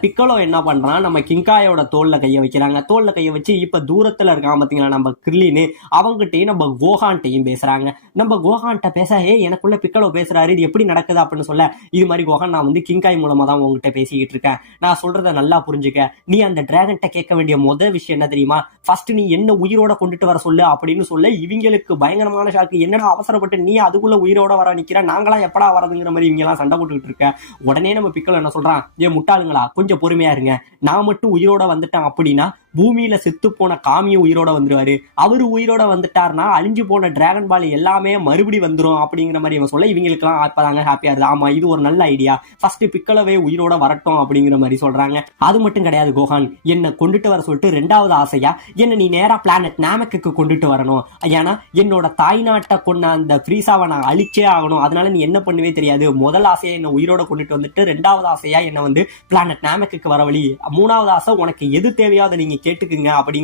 பிக்கலோ என்ன பண்றான், நம்ம கிங்காயோட தோல்ல கைய வைக்கிறாங்க. தோல்ல கைய வச்சு இப்ப தூரத்துல இருக்கான் பாத்தீங்களா நம்ம கிர்லின்னு, அவங்ககிட்டயும் நம்ம கோஹான்ட்டையும் பேசுறாங்க. நம்ம கோஹான்ட்ட பேச எனக்குள்ள பிக்கலோ பேசுறாரு, இது எப்படி நடக்குது அப்படின்னு சொல்ல, இது மாதிரி கோஹான் நான் வந்து கிங்காய் மூலமா தான் உங்ககிட்ட பேசிக்கிட்டு இருக்கேன், நான் சொல்றத நல்லா புரிஞ்சுக்க. நீ அந்த டிராகன்ட்ட கேட்க வேண்டிய முதல் விஷயம் என்ன தெரியுமா, ஃபர்ஸ்ட் நீ என்ன உயிரோட கொண்டுட்டு வர சொல்லு அப்படின்னு சொல்ல, இவங்களுக்கு பயங்கரமான ஷாக்கு. என்னடா அவசரப்பட்டு நீ அதுக்குள்ள உயிரோட வர நிக்கிற, நாங்களா எப்படா வரதுங்கிற மாதிரி இவங்க எல்லாம் சண்டை போட்டுக்கிட்டு இருக்க. உடனே நம்ம பிக்கலோ என்ன சொல்றான், முட்டாளுங்களா கொஞ்சம் பொறுமையா இருங்க, நான் மட்டும் உயிரோட வந்துட்டேன் அப்படின்னா பூமியில செத்து போன காமிய உயிரோட வந்துருவாரு, அவரு உயிரோட வந்துட்டாருன்னா அழிஞ்சு போன டிராகன் பால் எல்லாமே மறுபடி வந்துரும் அப்படிங்கிற மாதிரி இவன் சொல்ல, இவங்களுக்கு எல்லாம் அப்பதாங்க ஹாப்பியா இருக்கு. ஆமா இது ஒரு நல்ல ஐடியா, ஃபர்ஸ்ட் பிக்கலவே உயிரோட வரட்டும் அப்படிங்கிற மாதிரி சொல்றாங்க. அது மட்டும் கிடையாது கோஹான், என்ன கொண்டுட்டு வர சொல்லிட்டு ரெண்டாவது ஆசையா என்ன நீ நேரா பிளானட் நாமக்கு கொண்டுட்டு வரணும், ஏன்னா என்னோட தாய்நாட்டை கொண்ட அந்த ஃப்ரீசாவை நான் அழிச்சே ஆகணும், அதனால நீ என்ன பண்ணுவே தெரியாது. முதல் ஆசையா என்ன உயிரோட கொண்டுட்டு வந்துட்டு, ரெண்டாவது ஆசையா என்ன வந்து பிளானட் நாமக்கு வர வழி, மூணாவது ஆசை உனக்கு எது தேவையோ அதை நீங்க கேட்டுக்குங்க அப்படி